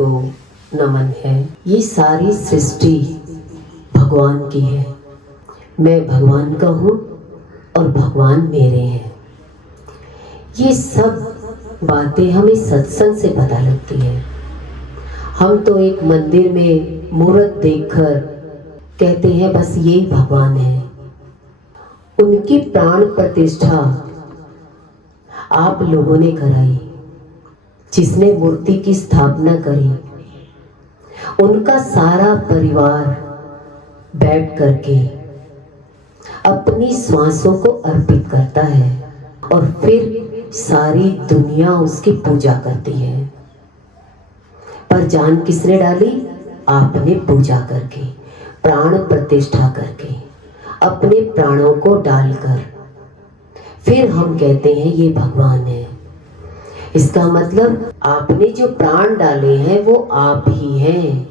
को नमन है। ये सारी सृष्टि भगवान की है। मैं भगवान का हूँ और भगवान मेरे हैं। ये सब बातें हमें सत्संग से पता लगती है। हम तो एक मंदिर में मूर्त देखकर कहते हैं बस ये भगवान है। उनकी प्राण प्रतिष्ठा आप लोगों ने कराई। जिसने मूर्ति की स्थापना करी उनका सारा परिवार बैठ करके अपनी श्वासों को अर्पित करता है और फिर सारी दुनिया उसकी पूजा करती है। पर जान किसने डाली? आपने पूजा करके, प्राण प्रतिष्ठा करके, अपने प्राणों को डालकर फिर हम कहते हैं ये भगवान है। इसका मतलब आपने जो प्राण डाले हैं वो आप ही हैं।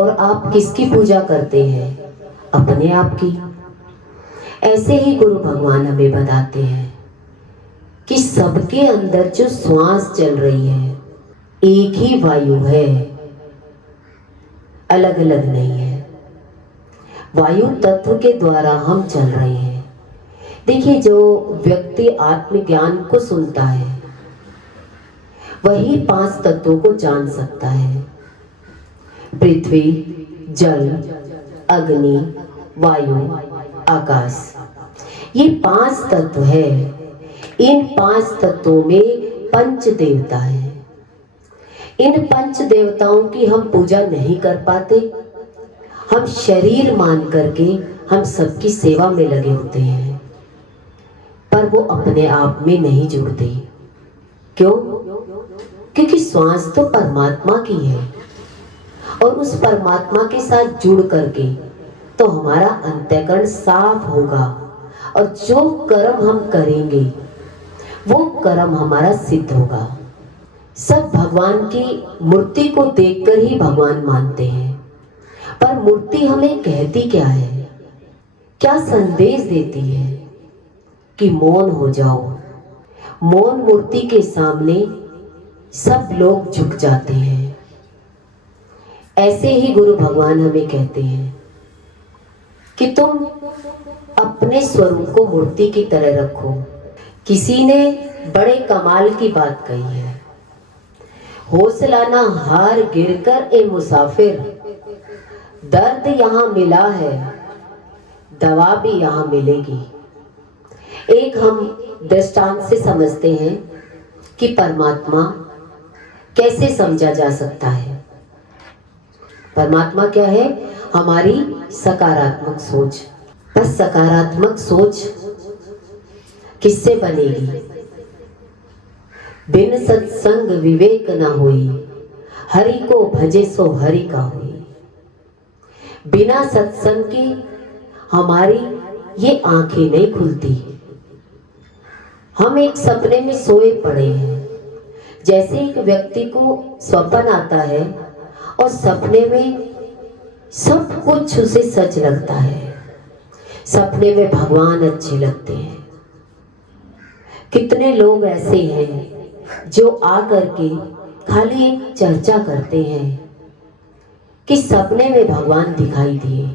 और आप किसकी पूजा करते हैं? अपने आप की। ऐसे ही गुरु भगवान हमें बताते हैं कि सबके अंदर जो श्वास चल रही है एक ही वायु है, अलग अलग नहीं है। वायु तत्व के द्वारा हम चल रहे हैं। देखिए, जो व्यक्ति आत्मज्ञान को सुनता है वही 5 तत्वों को जान सकता है। पृथ्वी, जल, अग्नि, वायु, आकाश, ये 5 तत्व है। इन 5 तत्वों में पंच देवता है। इन पंच देवताओं की हम पूजा नहीं कर पाते। हम शरीर मान करके हम सबकी सेवा में लगे होते हैं, पर वो अपने आप में नहीं जुड़ते। क्यों? क्योंकि श्वास तो परमात्मा की है और उस परमात्मा के साथ जुड़ करके तो हमारा अंतःकरण साफ होगा और जो कर्म हम करेंगे वो कर्म हमारा सिद्ध होगा। सब भगवान की मूर्ति को देखकर ही भगवान मानते हैं, पर मूर्ति हमें कहती क्या है, क्या संदेश देती है? कि मौन हो जाओ। मौन मूर्ति के सामने सब लोग झुक जाते हैं। ऐसे ही गुरु भगवान हमें कहते हैं कि तुम अपने स्वरूप को मूर्ति की तरह रखो। किसी ने बड़े कमाल की बात कही है, हौसला ना हार गिरकर ए मुसाफिर, दर्द यहां मिला है दवा भी यहां मिलेगी। एक हम दृष्टांत से समझते हैं कि परमात्मा कैसे समझा जा सकता है। परमात्मा क्या है? हमारी सकारात्मक सोच। बस सकारात्मक सोच किससे बनेगी? बिन सत्संग विवेक न होई, हरि को भजे सो हरि का होई। बिना सत्संग की हमारी ये आंखें नहीं खुलती। हम एक सपने में सोए पड़े हैं। जैसे एक व्यक्ति को स्वप्न आता है और सपने में सब कुछ उसे सच लगता है। सपने में भगवान अच्छे लगते हैं। कितने लोग ऐसे हैं जो आकर के खाली एक चर्चा करते हैं कि सपने में भगवान दिखाई दिए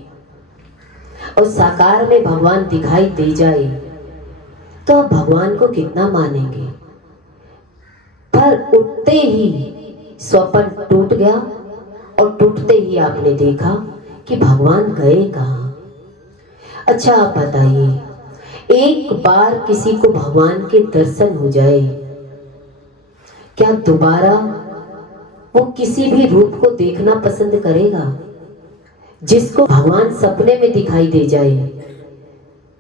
और साकार में भगवान दिखाई दे जाए तो आप भगवान को कितना मानेंगे? पर उठते ही स्वप्न टूट गया और टूटते ही आपने देखा कि भगवान गए कहाँ। अच्छा, आप बताइए, एक बार किसी को भगवान के दर्शन हो जाए, क्या दोबारा वो किसी भी रूप को देखना पसंद करेगा? जिसको भगवान सपने में दिखाई दे जाए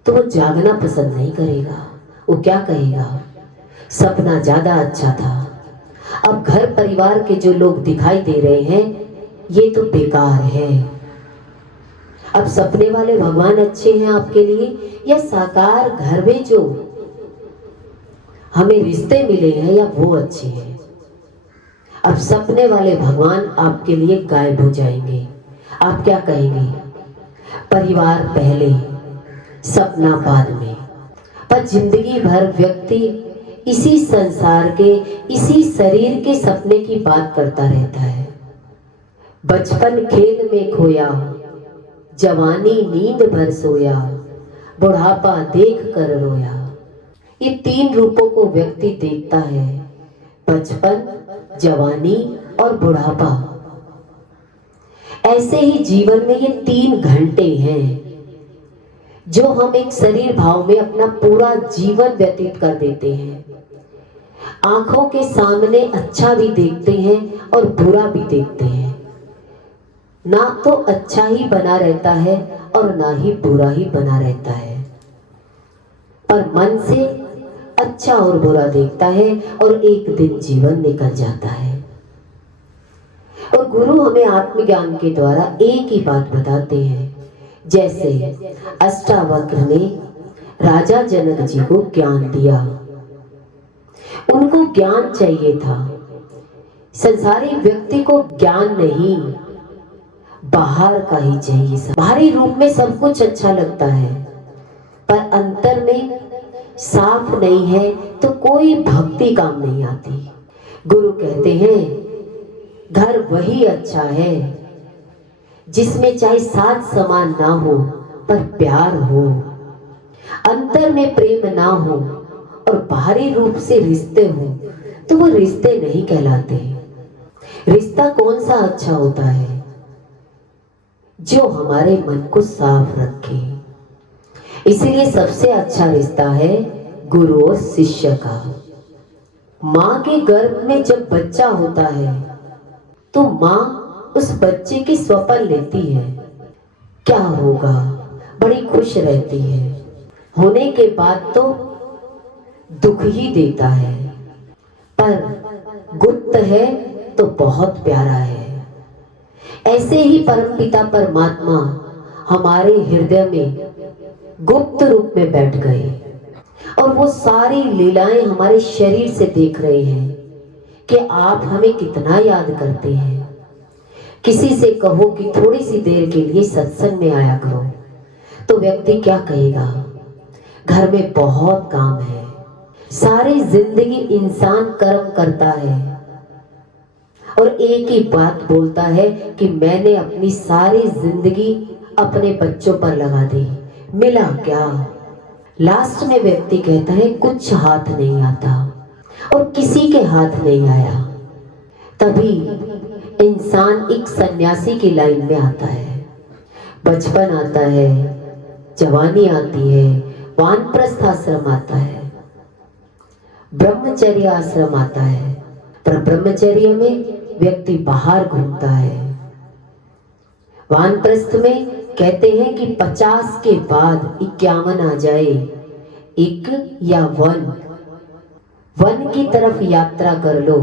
तो वो जागना पसंद नहीं करेगा। वो क्या कहेगा? सपना ज्यादा अच्छा था। अब घर परिवार के जो लोग दिखाई दे रहे हैं ये तो बेकार है। अब सपने वाले भगवान अच्छे हैं आपके लिए या साकार घर में जो हमें रिश्ते मिले हैं या वो अच्छे हैं? अब सपने वाले भगवान आपके लिए गायब हो जाएंगे। आप क्या कहेंगे? परिवार पहले, सपना बाद में। पर जिंदगी भर व्यक्ति इसी संसार के, इसी शरीर के सपने की बात करता रहता है। बचपन खेल में खोया, जवानी नींद भर सोया, बुढ़ापा देख कर रोया। ये तीन रूपों को व्यक्ति देखता है, बचपन, जवानी और बुढ़ापा। ऐसे ही जीवन में ये 3 घंटे हैं जो हम एक शरीर भाव में अपना पूरा जीवन व्यतीत कर देते हैं। आंखों के सामने अच्छा भी देखते हैं और बुरा भी देखते हैं। ना तो अच्छा ही बना रहता है और ना ही बुरा ही बना रहता है, पर मन से अच्छा और बुरा देखता है और एक दिन जीवन निकल जाता है। और गुरु हमें आत्मज्ञान के द्वारा एक ही बात बताते हैं। जैसे अष्टावक्र ने राजा जनक जी को ज्ञान दिया, उनको ज्ञान चाहिए था। संसारी व्यक्ति को ज्ञान नहीं, बाहर का ही चाहिए। बाहरी रूप में सब कुछ अच्छा लगता है, पर अंतर में साफ नहीं है तो कोई भक्ति काम नहीं आती। गुरु कहते हैं घर वही अच्छा है जिसमें चाहे साथ समान ना हो पर प्यार हो, अंतर में प्रेम ना हो और बाहरी रूप से रिश्ते हो तो वो रिश्ते नहीं कहलाते। रिश्ता कौन सा अच्छा होता है? जो हमारे मन को साफ रखे। इसीलिए सबसे अच्छा रिश्ता है गुरु और शिष्य का। माँ के गर्भ में जब बच्चा होता है तो माँ उस बच्चे की स्वप्न लेती है, क्या होगा, बड़ी खुश रहती है। होने के बाद तो दुख ही देता है, पर गुप्त है तो बहुत प्यारा है। ऐसे ही परमपिता परमात्मा हमारे हृदय में गुप्त रूप में बैठ गए और वो सारी लीलाएं हमारे शरीर से देख रहे हैं कि आप हमें कितना याद करते हैं। किसी से कहो कि थोड़ी सी देर के लिए सत्संग में आया करो तो व्यक्ति क्या कहेगा, घर में बहुत काम है। सारी जिंदगी इंसान कर्म करता है और एक ही बात बोलता है कि मैंने अपनी सारी जिंदगी अपने बच्चों पर लगा दी, मिला क्या? लास्ट में व्यक्ति कहता है कुछ हाथ नहीं आता और किसी के हाथ नहीं आया। तभी इंसान एक सन्यासी की लाइन में आता है। बचपन आता है, जवानी आती है, वानप्रस्थ आश्रम आता है, ब्रह्मचर्य आश्रम आता है। पर ब्रह्मचर्य में व्यक्ति बाहर घूमता है। वानप्रस्थ में कहते हैं कि 50 के बाद 51 आ जाए, एक या वन की तरफ यात्रा कर लो,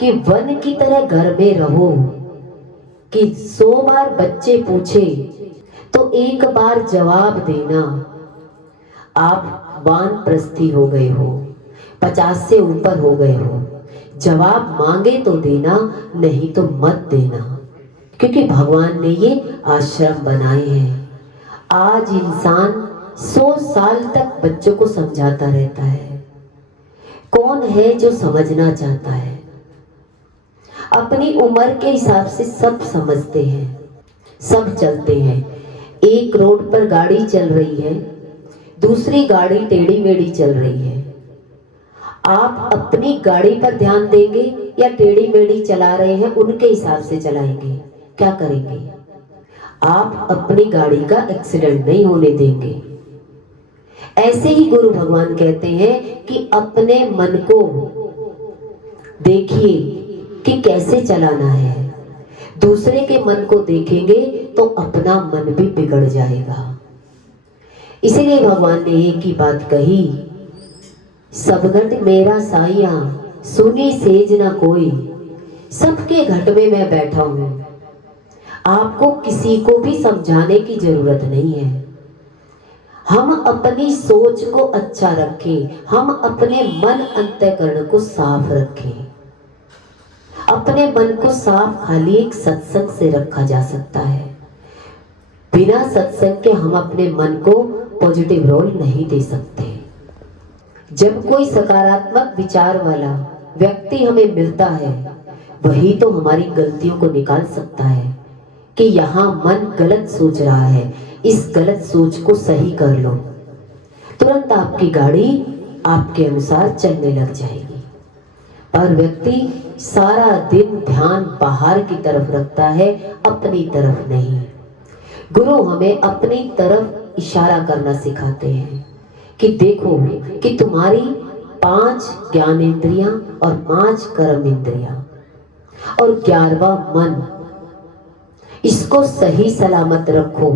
कि वन की तरह घर में रहो, कि 100 बार बच्चे पूछे तो एक बार जवाब देना, आप वानप्रस्थी हो गए हो, 50 से ऊपर हो गए हो। जवाब मांगे तो देना, नहीं तो मत देना, क्योंकि भगवान ने ये आश्रम बनाए हैं। आज इंसान 100 साल तक बच्चों को समझाता रहता है। कौन है जो समझना चाहता है? अपनी उम्र के हिसाब से सब समझते हैं, सब चलते हैं। एक रोड पर गाड़ी चल रही है, दूसरी गाड़ी टेढ़ी मेढ़ी चल रही है। आप अपनी गाड़ी पर ध्यान देंगे या टेढ़ी मेढ़ी चला रहे हैं उनके हिसाब से चलाएंगे? क्या करेंगे? आप अपनी गाड़ी का एक्सीडेंट नहीं होने देंगे। ऐसे ही गुरु भगवान कहते हैं कि अपने मन को देखिए कि कैसे चलाना है। दूसरे के मन को देखेंगे तो अपना मन भी बिगड़ जाएगा। इसीलिए भगवान ने एक ही बात कही, सबघट मेरा साइया सुनी सेज ना कोई। सबके घट में मैं बैठा हूं। आपको किसी को भी समझाने की जरूरत नहीं है। हम अपनी सोच को अच्छा रखें, हम अपने मन अंतःकरण को साफ रखें। अपने मन को साफ खाली एक सत्संग से रखा जा सकता है। बिना सत्संग के हम अपने मन को पॉजिटिव रोल नहीं दे सकते। जब कोई सकारात्मक विचार वाला व्यक्ति हमें मिलता है, वही तो हमारी गलतियों को निकाल सकता है कि यहाँ मन गलत सोच रहा है, इस गलत सोच को सही कर लो। तुरंत आपकी गाड़ी आपके अनुसार चलने लग जाएगी। पर व्यक्ति सारा दिन ध्यान बाहर की तरफ रखता है, अपनी तरफ नहीं। गुरु हमें अपनी तरफ इशारा करना सिखाते हैं कि देखो कि तुम्हारी 5 ज्ञान इंद्रियां और 5 कर्म इंद्रियां और 11वां मन, इसको सही सलामत रखो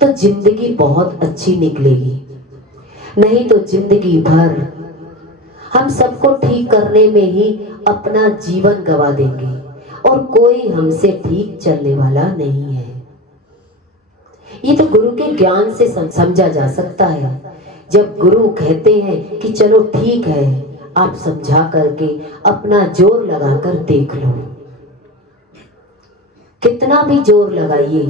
तो जिंदगी बहुत अच्छी निकलेगी। नहीं तो जिंदगी भर हम सबको ठीक करने में ही अपना जीवन गवा देंगे और कोई हमसे ठीक चलने वाला नहीं है। ये तो गुरु के ज्ञान से समझा जा सकता है। जब गुरु कहते हैं कि चलो ठीक है, आप समझा करके अपना जोर लगाकर देख लो। कितना भी जोर लगाइए,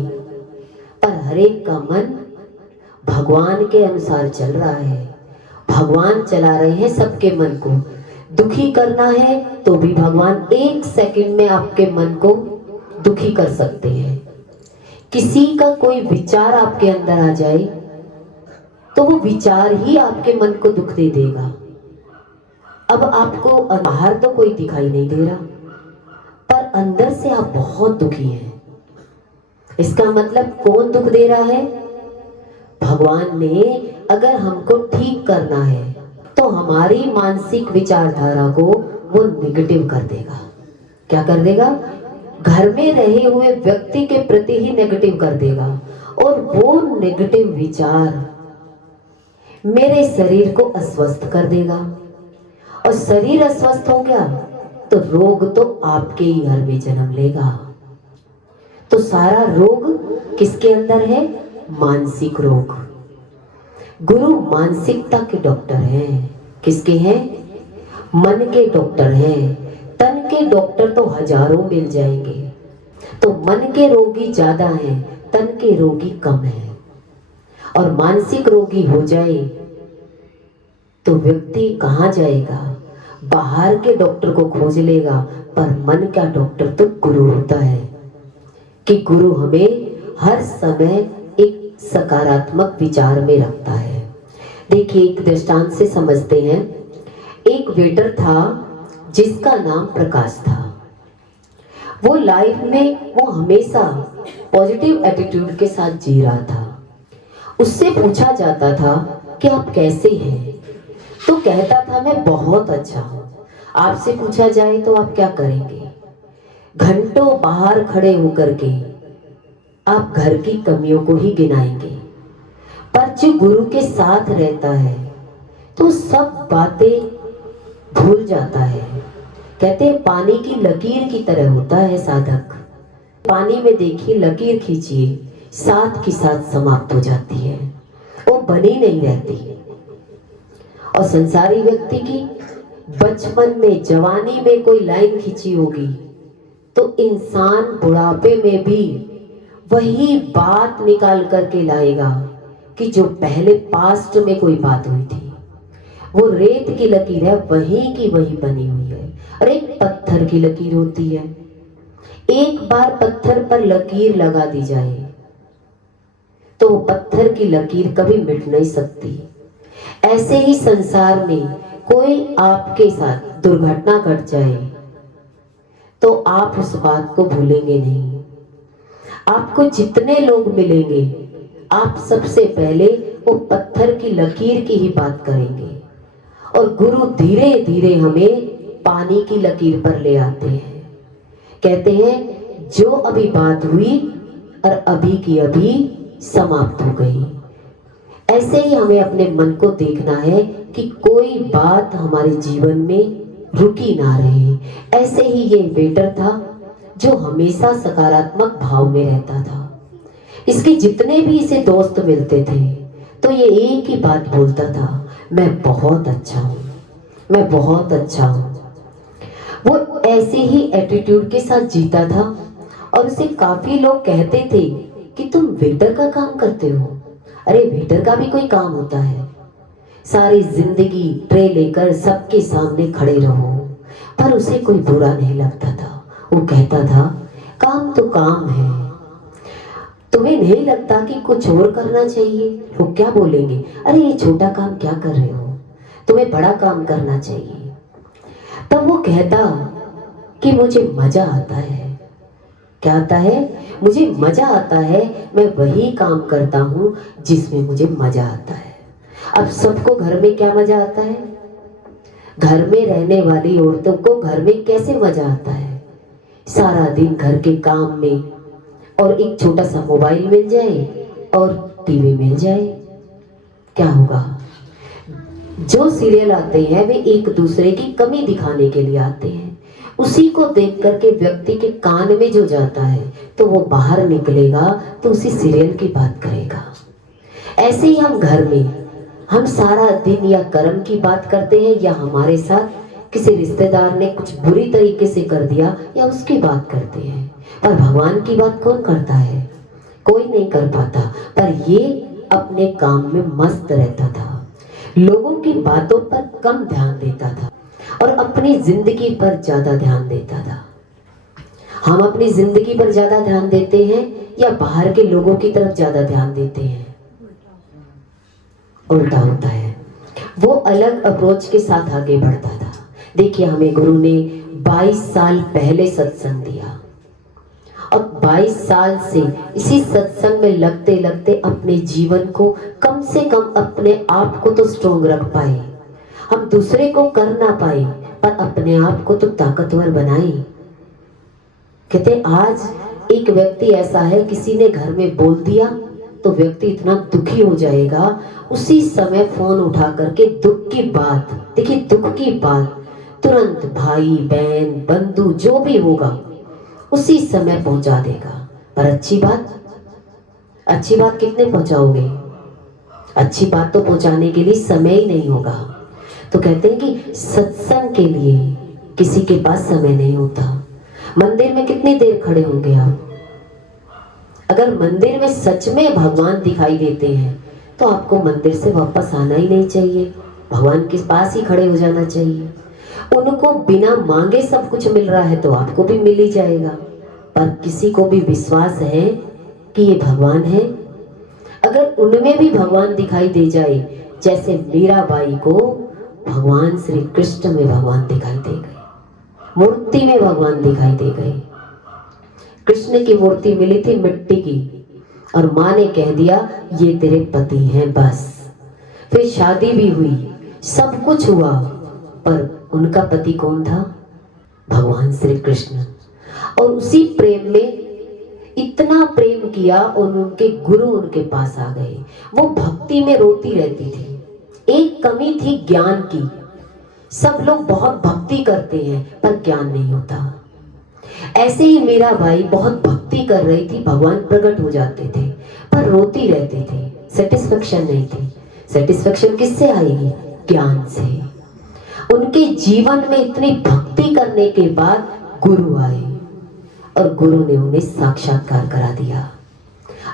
पर हर एक का मन भगवान के अनुसार चल रहा है। भगवान चला रहे हैं सबके मन को। दुखी करना है तो भी भगवान 1 सेकंड में आपके मन को दुखी कर सकते हैं। किसी का कोई विचार आपके अंदर आ जाए तो वो विचार ही आपके मन को दुख दे देगा। अब आपको बाहर तो कोई दिखाई नहीं दे रहा, पर अंदर से आप बहुत दुखी हैं। इसका मतलब कौन दुख दे रहा है? भगवान ने अगर हमको ठीक करना है तो हमारी मानसिक विचारधारा को वो निगेटिव कर देगा। क्या कर देगा? घर में रहे हुए व्यक्ति के प्रति ही नेगेटिव कर देगा, और वो नेगेटिव विचार मेरे शरीर को अस्वस्थ कर देगा, और शरीर अस्वस्थ हो गया तो रोग तो आपके ही घर में जन्म लेगा। तो सारा रोग किसके अंदर है? मानसिक रोग। गुरु मानसिकता के डॉक्टर हैं। किसके हैं? मन के डॉक्टर हैं। तन के डॉक्टर तो हजारों मिल जाएंगे। तो मन के रोगी ज्यादा हैं, तन के रोगी कम हैं। और मानसिक रोगी हो जाए तो व्यक्ति कहाँ जाएगा? बाहर के डॉक्टर को खोज लेगा, पर मन का डॉक्टर तो गुरु होता है कि गुरु हमें हर समय एक सकारात्मक विचार में रखता है। देखिए, एक दृष्टांत से समझते हैं। एक वेटर था जिसका नाम प्रकाश था। वो लाइफ में वो हमेशा पॉजिटिव एटीट्यूड के साथ जी रहा था। उससे पूछा जाता था कि आप कैसे हैं, तो कहता था मैं बहुत अच्छा हूँ। आपसे पूछा जाए तो आप क्या करेंगे? घंटों बाहर खड़े होकर के आप घर की कमियों को ही गिनाएंगे। पर जो गुरु के साथ रहता है तो सब बातें भूल जाता है। कहते हैं पानी की लकीर की तरह होता है साधक। पानी में देखिए लकीर खींचिए, साथ की साथ समाप्त हो जाती है, वो बनी नहीं रहती। और संसारी व्यक्ति की बचपन में, जवानी में कोई लाइन खींची होगी तो इंसान बुढ़ापे में भी वही बात निकाल करके लाएगा कि जो पहले पास्ट में कोई बात हुई थी। वो रेत की लकीर है, वही की वही बनी हुई है। और एक पत्थर की लकीर होती है। एक बार पत्थर पर लकीर लगा दी जाए तो पत्थर की लकीर कभी मिट नहीं सकती। ऐसे ही संसार में कोई आपके साथ दुर्घटना घट जाए तो आप उस बात को भूलेंगे नहीं। आपको जितने लोग मिलेंगे, आप सबसे पहले वो पत्थर की लकीर की ही बात करेंगे। और गुरु धीरे धीरे हमें पानी की लकीर पर ले आते हैं। कहते हैं जो अभी बात हुई और अभी की अभी समाप्त हो गई। ऐसे ही हमें अपने मन को देखना है कि कोई बात हमारे जीवन में रुकी ना रहे। ऐसे ही ये वेटर था जो हमेशा सकारात्मक भाव में रहता था। इसके जितने भी इसे दोस्त मिलते थे तो ये एक ही बात बोलता था, मैं बहुत अच्छा हूँ, मैं बहुत अच्छा हूँ। वो ऐसे ही एटीट्यूड के साथ जीता था। और उसे काफी लोग कहते थे कि तुम वेटर का काम करते हो। अरे वेटर का भी कोई काम होता है। सारी जिंदगी ट्रे लेकर सबके सामने खड़े रहो, पर उसे कोई बुरा नहीं लगता था। वो कहता था काम तो काम है, तुम्हें नहीं लगता कि कुछ और करना चाहिए? लोग क्या बोलेंगे, अरे ये छोटा काम क्या कर रहे हो, तुम्हें बड़ा काम करना चाहिए। तब वो कहता कि मुझे मजा आता है। क्या आता है? मुझे मजा आता है, मैं वही काम करता हूँ जिसमें मुझे मजा आता है। अब सबको घर में क्या मजा आता है? घर में रहने वाली औरतों को घर में कैसे मजा आता है? सारा दिन घर के काम में, और एक छोटा सा मोबाइल मिल जाए और टीवी मिल जाए, क्या होगा? जो सीरियल आते हैं वे एक दूसरे की कमी दिखाने के लिए आते हैं। उसी को देख करके व्यक्ति के कान में जो जाता है तो वो बाहर निकलेगा तो उसी सीरियल की बात करेगा। ऐसे ही हम घर में हम सारा दिन या कर्म की बात करते हैं, या हमारे साथ किसी रिश्तेदार ने कुछ बुरी तरीके से कर दिया या उसकी बात करते हैं। पर भगवान की बात कौन करता है? कोई नहीं कर पाता। पर ये अपने काम में मस्त रहता था, लोगों की बातों पर कम ध्यान देता था और अपनी जिंदगी पर ज्यादा ध्यान देता था। हम अपनी जिंदगी पर ज्यादा ध्यान देते हैं या बाहर के लोगों की तरफ ज्यादा ध्यान देते हैं? उल्टा होता है। वो अलग अप्रोच के साथ आगे बढ़ता था। देखिए, हमें गुरु ने 22 साल पहले सत्संग दिया और 22 साल से इसी सत्संग में लगते लगते अपने जीवन को कम से कम अपने आप को तो स्ट्रोंग रख पाए। हम दूसरे को कर ना पाए पर अपने आप को तो ताकतवर बनाए। कहते आज एक व्यक्ति ऐसा है, किसी ने घर में बोल दिया तो व्यक्ति इतना दुखी हो जाएगा, उसी समय फोन उठा करके दुख की बात, देखिए दुख की बात तुरंत भाई बहन बंधु जो भी होगा उसी समय पहुंचा देगा। पर अच्छी बात कितने पहुंचाओगे? अच्छी बात तो पहुंचाने के लिए समय ही नहीं होगा। तो कहते हैं कि सत्संग के लिए किसी के पास समय नहीं होता। मंदिर में कितनी देर खड़े होंगे आप? अगर मंदिर में सच में भगवान दिखाई देते हैं तो आपको मंदिर से वापस आना ही नहीं चाहिए, भगवान के पास ही खड़े हो जाना चाहिए। उनको बिना मांगे सब कुछ मिल रहा है तो आपको भी मिल ही जाएगा। पर किसी को भी विश्वास है कि ये भगवान है? अगर उनमें भी भगवान दिखाई दे जाए, जैसे मीराबाई को भगवान श्री कृष्ण में भगवान दिखाई दे गए, मूर्ति में भगवान दिखाई दे गए। कृष्ण की मूर्ति मिली थी मिट्टी की और माँ ने कह दिया ये तेरे पति हैं बस। फिर शादी भी हुई, सब कुछ हुआ, पर उनका पति कौन था? भगवान श्री कृष्ण। और उसी प्रेम में इतना प्रेम किया और उनके गुरु उनके पास आ गए। वो भक्ति में रोती रहती थी। एक कमी थी ज्ञान की। सब लोग बहुत भक्ति करते हैं पर ज्ञान नहीं होता। ऐसे ही मीराबाई बहुत भक्ति कर रही थी, भगवान प्रकट हो जाते थे पर रोती रहती थी, सेटिस्फेक्शन नहीं थी। सेटिस्फेक्शन किससे आएगी? ज्ञान से। उनके जीवन में इतनी भक्ति करने के बाद गुरु आए और गुरु ने उन्हें साक्षात्कार करा दिया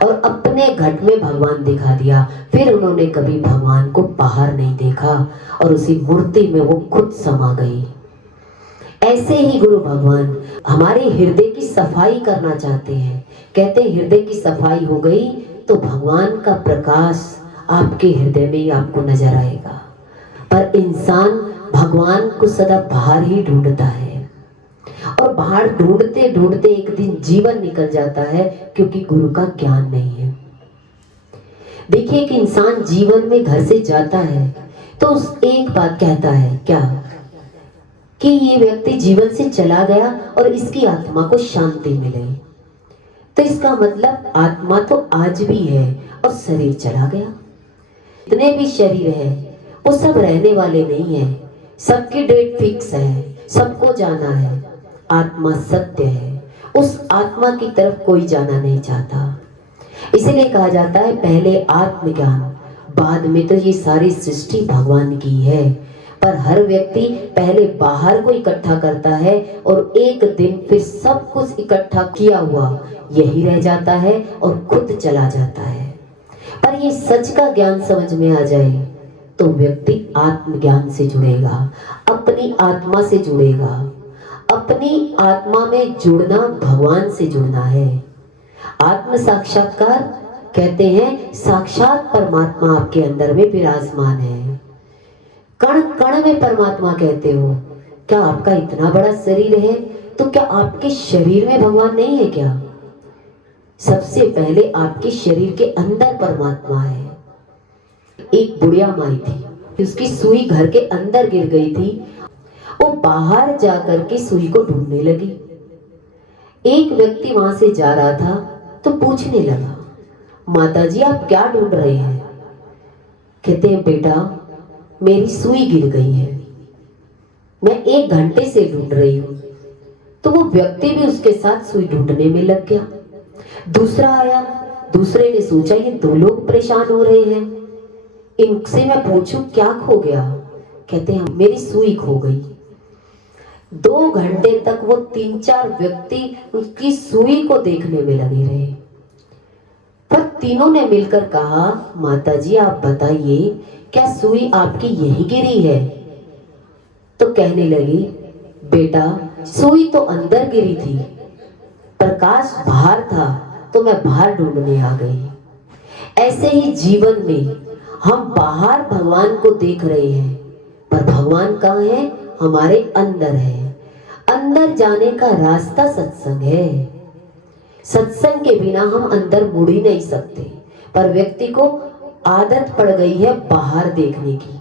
और अपने घट में भगवान दिखा दिया। फिर उन्होंने कभी भगवान को बाहर नहीं देखा और उसी मूर्ति में वो खुद समा गई। ऐसे ही गुरु भगवान हमारे हृदय की सफाई करना चाहते हैं। कहते हैं हृदय की सफाई हो गई तो भगवान का प्रकाश आपके हृदय में ही आपको नजर आएगा। पर इंसान भगवान को सदा बाहर ही ढूंढता है और बाहर ढूंढते ढूंढते एक दिन जीवन निकल जाता है क्योंकि गुरु का ज्ञान नहीं है। देखिए कि इंसान जीवन में घर से जाता है तो उस एक बात कहता है क्या कि ये व्यक्ति जीवन से चला गया और इसकी आत्मा को शांति मिले। तो इसका मतलब आत्मा तो आज भी है और शरीर चला गया। जितने भी शरीर है वो सब रहने वाले नहीं है, सबकी डेट फिक्स है, सबको जाना है। आत्मा सत्य है, उस आत्मा की तरफ कोई जाना नहीं चाहता। इसीलिए कहा जाता है पहले आत्मज्ञान, बाद में तो ये सारी सृष्टि भगवान की है। पर हर व्यक्ति पहले बाहर को इकट्ठा करता है और एक दिन फिर सब कुछ इकट्ठा किया हुआ यही रह जाता है और खुद चला जाता है। पर ये सच का ज्ञान समझ में आ जाए तो व्यक्ति आत्मज्ञान से जुड़ेगा, अपनी आत्मा से जुड़ेगा। अपनी आत्मा में जुड़ना भगवान से जुड़ना है। आत्म साक्षात्कार कहते हैं साक्षात परमात्मा आपके अंदर में विराजमान है। कण कण में परमात्मा कहते हो। क्या आपका इतना बड़ा शरीर है तो क्या आपके शरीर में भगवान नहीं है क्या? सबसे पहले आपके शरीर के अंदर परमात्मा है। एक बुढ़िया माई थी, उसकी सुई घर के अंदर गिर गई थी। वो बाहर जाकर के सुई को ढूंढने लगी। एक व्यक्ति वहां से जा रहा था तो पूछने लगा, माता जी आप क्या ढूंढ रहे हैं? कहते हैं बेटा मेरी सुई गिर गई है, मैं 1 घंटे से ढूंढ रही हूं। तो वो व्यक्ति भी उसके साथ सुई ढूंढने में लग गया। दूसरा आया, दूसरे ने सोचा ये 2 लोग परेशान हो रहे हैं, इनसे मैं पूछूं क्या खो गया? कहते हैं मेरी सुई खो गई। 2 घंटे तक वो 3-4 व्यक्ति उसकी सुई को देखने में लगे रहे। पर तीनों ने मिलकर कहा, माता जी आप बताइए क्या सुई आपकी यही गिरी है? तो कहने लगी, बेटा सुई तो अंदर गिरी थी, प्रकाश बाहर था तो मैं बाहर ढूंढने आ गई। ऐसे ही जीवन में हम बाहर भगवान को देख रहे हैं, पर भगवान कहाँ है? हमारे अंदर है। अंदर जाने का रास्ता सत्संग है। सत्संग के बिना हम अंदर मुड़ ही नहीं सकते। पर व्यक्ति को आदत पड़ गई है बाहर देखने की।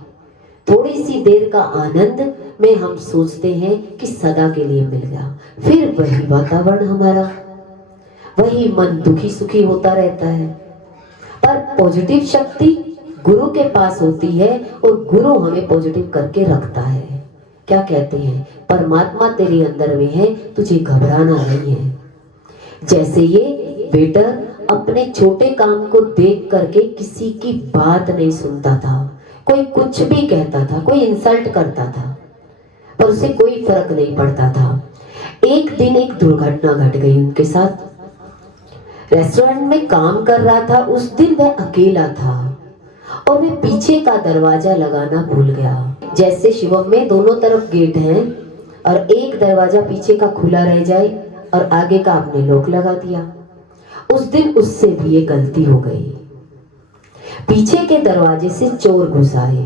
थोड़ी सी देर का आनंद में हम सोचते हैं कि सदा के लिए मिल गया, फिर वही वातावरण हमारा, वही मन दुखी सुखी होता रहता है। पर पॉजिटिव शक्ति गुरु के पास होती है और गुरु हमें पॉजिटिव करके रखता है। क्या कहते हैं? परमात्मा तेरे अंदर में है, तुझे घबराना नहीं है। जैसे ये वेटर अपने छोटे काम को देख करके किसी की बात नहीं सुनता था, कोई कुछ भी कहता था, कोई इंसल्ट करता था, पर उसे कोई फर्क नहीं पड़ता था। एक दिन एक दुर्घटना घट गई उनके साथ। रेस्टोरेंट में काम कर रहा था, उस दिन वह अकेला था और वह पीछे का दरवाजा लगाना भूल गया। जैसे शिवम में दोनों तरफ गेट हैं और एक दरवाजा पीछे का खुला रह जाए और आगे का आपने लॉक लगा दिया। उस दिन उससे भी ये गलती हो गई। पीछे के दरवाजे से चोर घुस आए।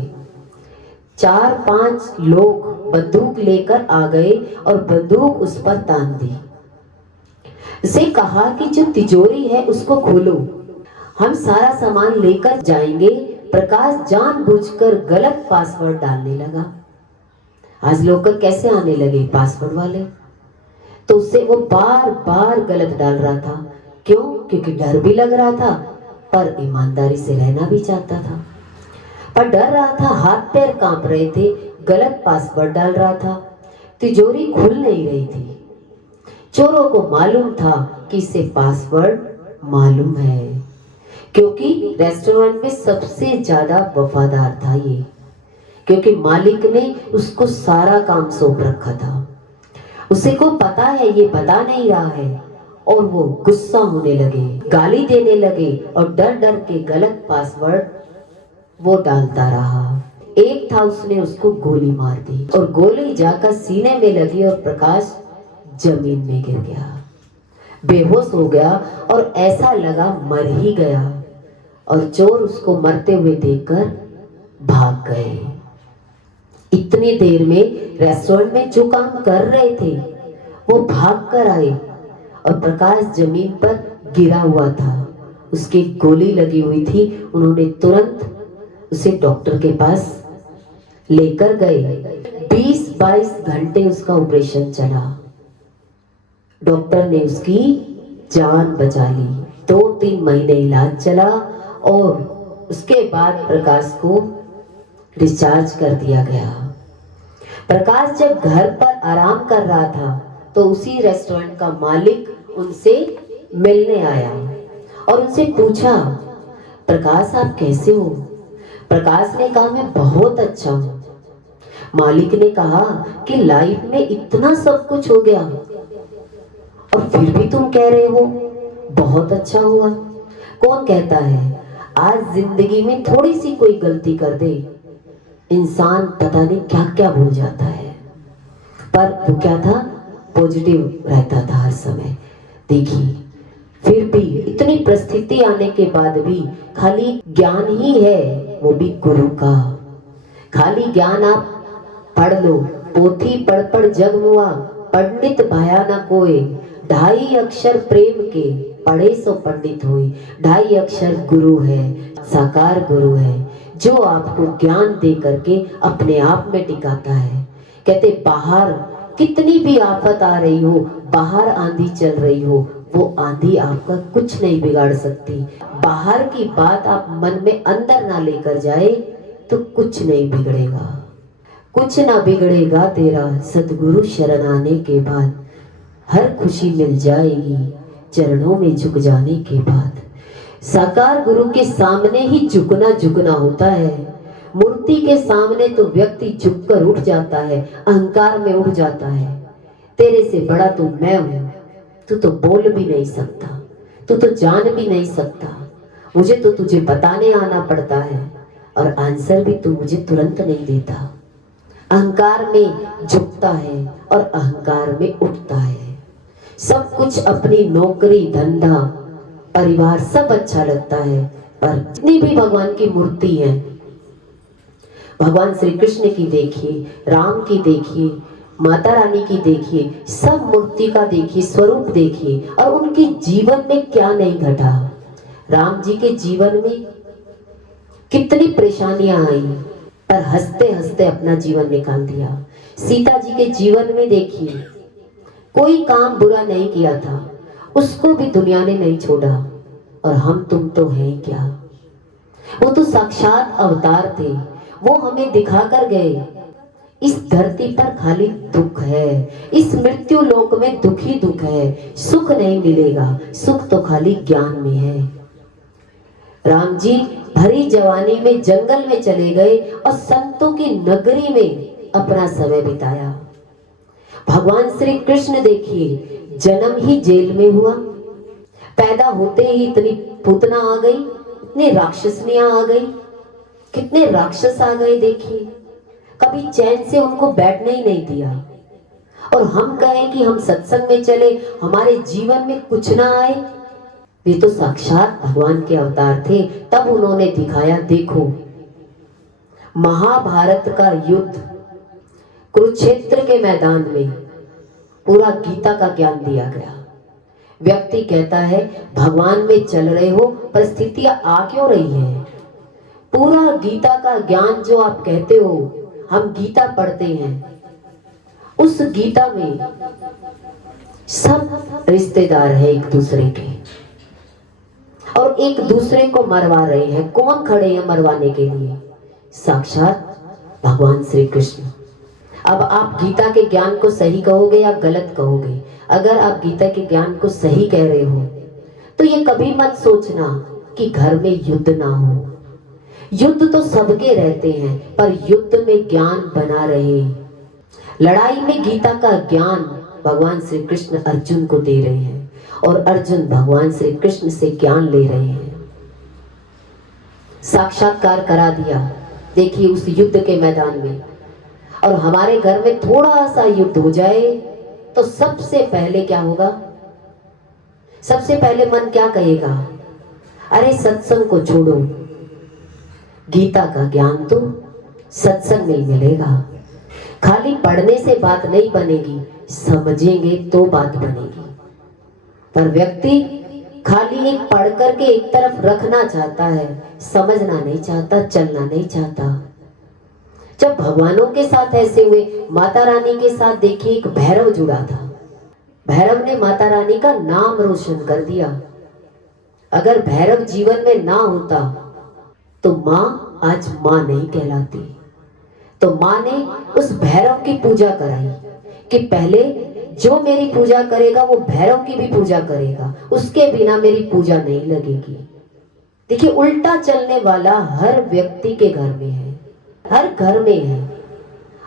4-5 लोग बंदूक लेकर आ गए और बंदूक उस पर तान दी। उसे कहा कि जो तिजोरी है उसको खोलो, हम सारा सामान लेकर जाएंगे। प्रकाश जानबूझकर गलत पासवर्ड डालने लगा। आज लोग कैसे आने लगे पासवर्ड वाले, तो उससे वो बार बार गलत डाल रहा था। क्यों? क्योंकि डर भी लग रहा था पर ईमानदारी से रहना भी चाहता था। पर डर रहा था, हाथ पैर कांप रहे थे, गलत पासवर्ड डाल रहा था, तिजोरी खुल नहीं रही थी। चोरों को मालूम था कि इसे पासवर्ड मालूम है, क्योंकि रेस्टोरेंट में सबसे ज्यादा वफादार था ये, क्योंकि मालिक ने उसको सारा काम सौंप रखा था। उसे को पता है ये बता नहीं रहा है और वो गुस्सा होने लगे, गाली देने लगे और डर डर के गलत पासवर्ड वो डालता रहा। एक था उसने उसको गोली मार दी और गोली जाकर सीने में लगी और प्रकाश जमीन में गिर गया, बेहोश हो गया और ऐसा लगा मर ही गया। और चोर उसको मरते हुए देखकर भाग गए। इतनी देर में रेस्टोरेंट में जो काम कर रहे थे वो भाग कर आए और प्रकाश जमीन पर गिरा हुआ था, उसकी गोली लगी हुई थी। उन्होंने तुरंत उसे डॉक्टर के पास लेकर गए। 20-22 घंटे उसका ऑपरेशन चला। डॉक्टर ने उसकी जान बचा ली। 2-3 महीने इलाज चला और उसके बाद प्रकाश को डिस्चार्ज कर दिया गया। प्रकाश जब घर पर आराम कर रहा था तो उसी रेस्टोरेंट का मालिक उनसे मिलने आया और उनसे पूछा, प्रकाश आप कैसे हो? प्रकाश ने कहा मैं बहुत अच्छा हूं। मालिक ने कहा कि लाइफ में इतना सब कुछ हो गया और फिर भी तुम कह रहे हो बहुत अच्छा हुआ। कौन कहता है आज जिंदगी में थोड़ी सी कोई गलती कर दे इंसान पता नहीं क्या क्या भूल जाता है, पर वो क्या था, पॉजिटिव रहता था हर समय। देखिए फिर भी इतनी परिस्थिति आने के बाद भी खाली ज्ञान ही है, वो भी गुरु का। खाली ज्ञान आप पढ़ लो, पोथी पढ़ पढ़ जग मुआ, पंडित भाया न कोई, ढाई अक्षर प्रेम के पढ़े सो पंडित हुई। ढाई अक्षर गुरु है, साकार गुरु है, जो आपको ज्ञान दे करके अपने आप में टिकाता है। कहते बाहर कितनी भी आफत आ रही हो, बाहर आंधी चल रही हो, वो आंधी आपका कुछ नहीं बिगाड़ सकती। बाहर की बात आप मन में अंदर ना लेकर जाए तो कुछ नहीं बिगड़ेगा, कुछ ना बिगड़ेगा तेरा सतगुरु शरण आने के बाद। हर खुशी मिल जाएगी चरणों में झुक जाने के बाद। साकार गुरु के सामने ही झुकना झुकना होता है। मूर्ति के सामने तो व्यक्ति झुककर उठ जाता है, अहंकार में उठ जाता है। तेरे से बड़ा तो मैं हूं, तू तो बोल भी नहीं सकता, तू तो जान भी नहीं सकता, मुझे तो तुझे बताने आना पड़ता है और आंसर भी तू मुझे तुरंत नहीं देता। अहंकार में झुकता है और अहंकार में उठता है। सब कुछ अपनी नौकरी धंधा परिवार सब अच्छा लगता है, पर जितनी भी भगवान की मूर्ति है, भगवान श्री कृष्ण की देखिए, राम की देखिए, माता रानी की देखिए, सब मूर्ति का देखिए, स्वरूप देखिए, और उनके जीवन में क्या नहीं घटा। राम जी के जीवन में कितनी परेशानियां आई, पर हंसते हंसते अपना जीवन निकाल दिया। सीता जी के जीवन में देखिए, कोई काम बुरा नहीं किया था, उसको भी दुनिया ने नहीं छोड़ा, और हम तुम तो हैं क्या। वो तो साक्षात अवतार थे, वो हमें दिखाकर गए। इस धरती पर खाली दुख है, इस मृत्यु लोक में दुख ही दुख है, सुख नहीं मिलेगा, सुख तो खाली ज्ञान में है। राम जी भरी जवानी में जंगल में चले गए और संतों की नगरी में अपना समय बिताया। भगवान श्री कृष्ण देखिए, जन्म ही जेल में हुआ, पैदा होते ही इतनी पूतना आ गई, इतनी राक्षसनियां आ गई, कितने राक्षस आ गए देखिए, कभी चैन से उनको बैठने ही नहीं दिया। और हम कहें कि हम सत्संग में चले, हमारे जीवन में कुछ ना आए। वे तो साक्षात भगवान के अवतार थे, तब उन्होंने दिखाया। देखो महाभारत का युद्ध, कुरुक्षेत्र के मैदान में पूरा गीता का ज्ञान दिया गया। व्यक्ति कहता है भगवान में चल रहे हो, परिस्थितियां आ क्यों रही है। पूरा गीता का ज्ञान जो आप कहते हो, हम गीता पढ़ते हैं, उस गीता में सब रिश्तेदार है एक दूसरे के, और एक दूसरे को मरवा रहे हैं। कौन खड़े हैं मरवाने के लिए? साक्षात भगवान श्री कृष्ण। अब आप गीता के ज्ञान को सही कहोगे या गलत कहोगे? अगर आप गीता के ज्ञान को सही कह रहे हो तो ये कभी मत सोचना कि घर में युद्ध ना हो। युद्ध तो सबके रहते हैं, पर युद्ध में ज्ञान बना रहे। लड़ाई में गीता का ज्ञान भगवान श्री कृष्ण अर्जुन को दे रहे हैं, और अर्जुन भगवान श्री कृष्ण से ज्ञान ले रहे हैं। साक्षात्कार करा दिया देखिए उस युद्ध के मैदान में। और हमारे घर में थोड़ा सा युद्ध हो जाए तो सबसे पहले क्या होगा? सबसे पहले मन क्या कहेगा? अरे सत्संग को छोड़ो, गीता का ज्ञान तो सत्संग में मिलेगा। खाली पढ़ने से बात नहीं बनेगी, समझेंगे तो बात बनेगी। पर व्यक्ति खाली एक पढ़ करके एक तरफ रखना चाहता है, समझना नहीं चाहता, चलना नहीं चाहता। जब भगवानों के साथ ऐसे हुए, माता रानी के साथ देखिए एक भैरव जुड़ा था। भैरव ने माता रानी का नाम रोशन कर दिया। अगर भैरव जीवन में ना होता तो माँ आज माँ नहीं कहलाती। तो माँ ने उस भैरव की पूजा कराई कि पहले जो मेरी पूजा करेगा वो भैरव की भी पूजा करेगा, उसके बिना मेरी पूजा नहीं लगेगी। देखिए उल्टा चलने वाला हर व्यक्ति के घर में है, हर घर में है।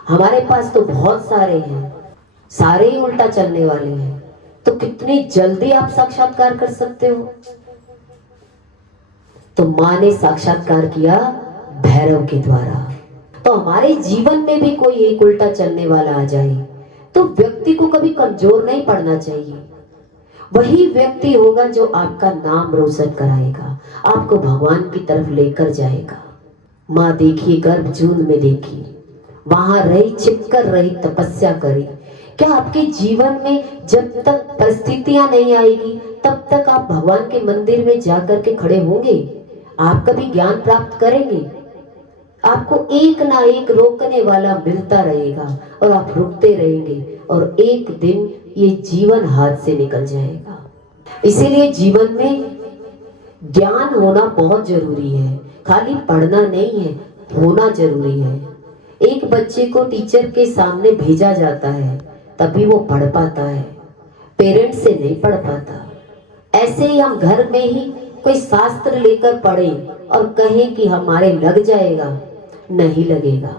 हमारे पास तो बहुत सारे हैं, सारे ही उल्टा चलने वाले हैं। तो कितनी जल्दी आप साक्षात्कार कर सकते हो? तो माँ ने साक्षात्कार किया भैरव के द्वारा। तो हमारे जीवन में भी कोई एक उल्टा चलने वाला आ जाए तो व्यक्ति को कभी कमजोर नहीं पड़ना चाहिए। वही व्यक्ति होगा जो आपका नाम रोशन कराएगा, आपको भगवान की तरफ लेकर जाएगा। माँ देखिए गर्भ जून में देखी, वहां रही, छिपकर रही, तपस्या करी। क्या आपके जीवन में जब तक परिस्थितियां नहीं आएगी तब तक आप भगवान के मंदिर में जाकर के खड़े होंगे? आप कभी ज्ञान प्राप्त करेंगे? आपको एक ना एक रोकने वाला मिलता रहेगा और आप रुकते रहेंगे और एक दिन ये जीवन हाथ से निकल जाएगा। इसीलिए जीवन में ज्ञान होना बहुत जरूरी है, खाली पढ़ना नहीं है, होना जरूरी है। एक बच्चे को टीचर के सामने भेजा जाता है तभी वो पढ़ पाता है, पेरेंट्स से नहीं पढ़ पाता। ऐसे ही हम घर में ही कोई शास्त्र लेकर पढ़े और कहें कि हमारे लग जाएगा, नहीं लगेगा।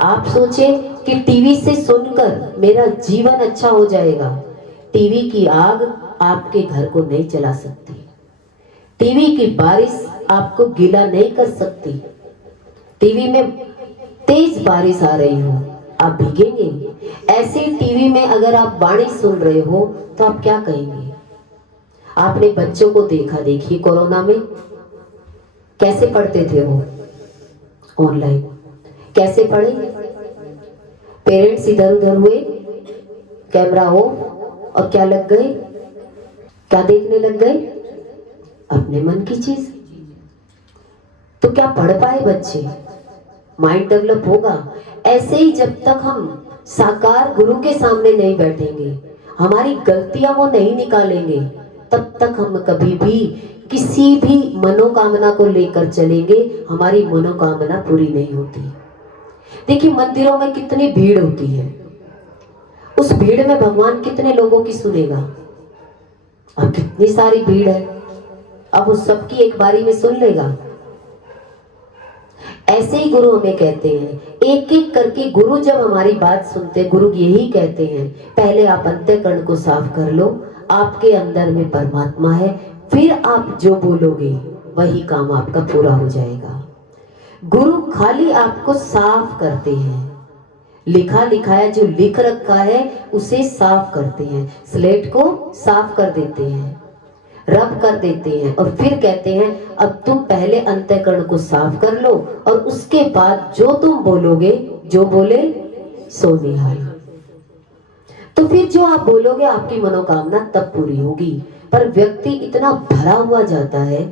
आप सोचे कि टीवी से सुनकर मेरा जीवन अच्छा हो जाएगा, टीवी की आग आपके घर को नहीं जला सकती, टीवी की बारिश आपको गीला नहीं कर सकती। टीवी में तेज बारिश आ रही हो, आप भीगेंगे। ऐसे टीवी में अगर आप वाणी सुन रहे हो तो आप क्या कहेंगे? आपने बच्चों को देखा, देखिए कोरोना में कैसे पढ़ते थे वो ऑनलाइन, कैसे पढ़े? पेरेंट्स इधर उधर हुए, कैमरा हो, और क्या लग गए? क्या देखने लग गए? अपने मन की चीज। तो क्या पढ़ पाए बच्चे? माइंड डेवलप होगा? ऐसे ही जब तक हम साकार गुरु के सामने नहीं बैठेंगे, हमारी गलतियां वो नहीं निकालेंगे, तब तक हम कभी भी किसी भी मनोकामना को लेकर चलेंगे, हमारी मनोकामना पूरी नहीं होती। देखिए मंदिरों में कितनी भीड़ होती है, उस भीड़ में भगवान कितने लोगों की सुनेगा? अब कितनी सारी भीड़ है, अब वो सबकी एक बारी में सुन लेगा? ऐसे ही गुरु हमें कहते हैं, एक एक करके गुरु जब हमारी बात सुनते, गुरु यही कहते हैं, पहले आप अंतःकरण को साफ कर लो, आपके अंदर में परमात्मा है, फिर आप जो बोलोगे वही काम आपका पूरा हो जाएगा। गुरु खाली आपको साफ करते हैं, लिखा लिखाया जो लिख रखा है उसे साफ करते हैं, स्लेट को साफ कर देते हैं, रब कर देते हैं, और फिर कहते हैं अब तुम पहले अंतःकरण को साफ कर लो और उसके बाद जो तुम बोलोगे, जो बोले सो निहाल। तो फिर जो आप बोलोगे आपकी मनोकामना तब पूरी होगी। पर व्यक्ति इतना भरा हुआ जाता है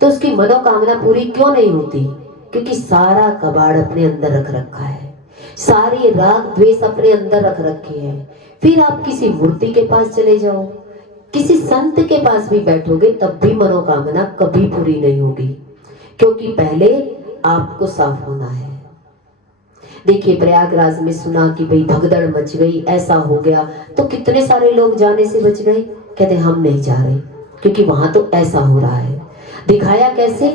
तो उसकी मनोकामना पूरी क्यों नहीं होती? क्योंकि सारा कबाड़ अपने अंदर रख रखा है, सारे राग द्वेष अपने अंदर रख रखे हैं। फिर आप किसी मूर्ति के पास चले जाओ, किसी संत के पास भी बैठोगे तब भी मनोकामना कभी पूरी नहीं होगी, क्योंकि पहले आपको साफ होना है। देखिए प्रयागराज में सुना कि भाई भगदड़ मच गई, ऐसा हो गया, तो कितने सारे लोग जाने से बच गए, कहते हम नहीं जा रहे क्योंकि वहां तो ऐसा हो रहा है। दिखाया कैसे?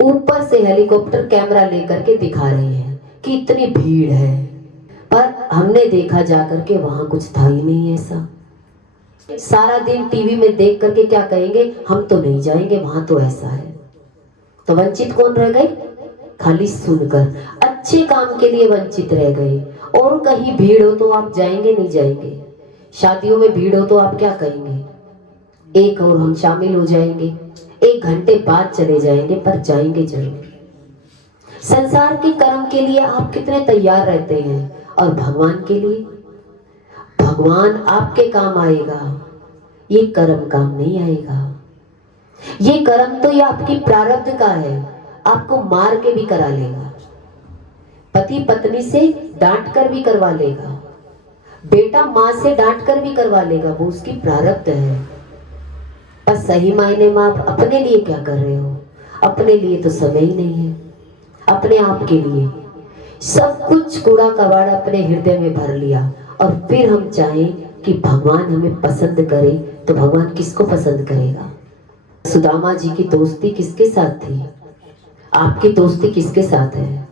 ऊपर से हेलीकॉप्टर कैमरा लेकर के दिखा रहे हैं कि इतनी भीड़ है, पर हमने देखा जाकर के वहां कुछ था ही नहीं ऐसा। सारा दिन टीवी में देख करके क्या कहेंगे, हम तो नहीं जाएंगे, वहां तो ऐसा है। तो वंचित कौन रह गए? खाली सुनकर अच्छे काम के लिए वंचित रह गए। और कहीं भीड़ हो तो आप जाएंगे नहीं जाएंगे? शादियों में भीड़ हो तो आप क्या कहेंगे? एक और हम शामिल हो जाएंगे, 1 घंटे बाद चले जाएंगे, पर जाएंगे जरूर। संसार के कर्म के लिए आप कितने तैयार रहते हैं, और भगवान के लिए? भगवान आपके काम आएगा, ये कर्म काम नहीं आएगा। ये कर्म तो ये आपकी प्रारब्ध का है, आपको मार के भी करा लेगा, पति पत्नी से डांट कर भी करवा लेगा, बेटा माँ से डांट कर भी करवा लेगा, वो उसकी प्रारब्ध है। पर सही मायने में आप अपने लिए क्या कर रहे हो? अपने लिए तो समय ही नहीं है, अपने आप के लिए सब कुछ कूड़ा कबाड़ अपने हृदय में भर लिया। और फिर हम चाहें कि भगवान हमें पसंद करे, तो भगवान किसको पसंद करेगा? सुदामा जी की दोस्ती किसके साथ थी? आपकी दोस्ती किसके साथ है?